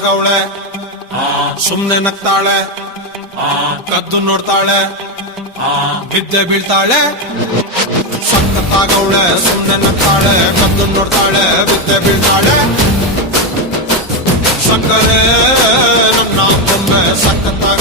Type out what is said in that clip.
ಸಕ್ಕತ್ತಾಗವಳೆ ಸುಮ್ನೆ ನಗ್ತಾಳೆ ಕದ್ದು ನೋಡ್ತಾಳೆ ಬಿದ್ದೆ ಬೀಳ್ತಾಳೆ ಸಕ್ಕತ್ತಾಗವಳೆ ಸುಮ್ನೆ ನಗ್ತಾಳೆ ಕದ್ದು ನೋಡ್ತಾಳೆ ಬಿದ್ದೆ ಬೀಳ್ತಾಳೆ ಸಕ್ಕರೆ ನನ್ನ ಬೊಮ್ಮೆ ಸಕ್ಕತ್ತಾಗ